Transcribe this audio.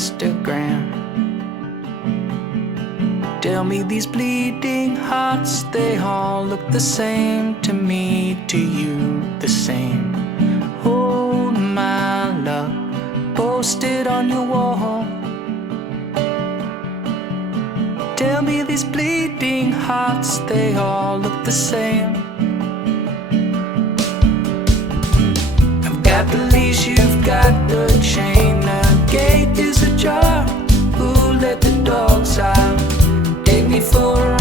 Instagram. Tell me these bleeding hearts, they all look the same to me, to you the same. Hold my love, post it on your wall. Tell me these bleeding hearts, they all look the same. I've got the leash, you've got the chain. The gate is ajar, who let the dogs out? Take me for a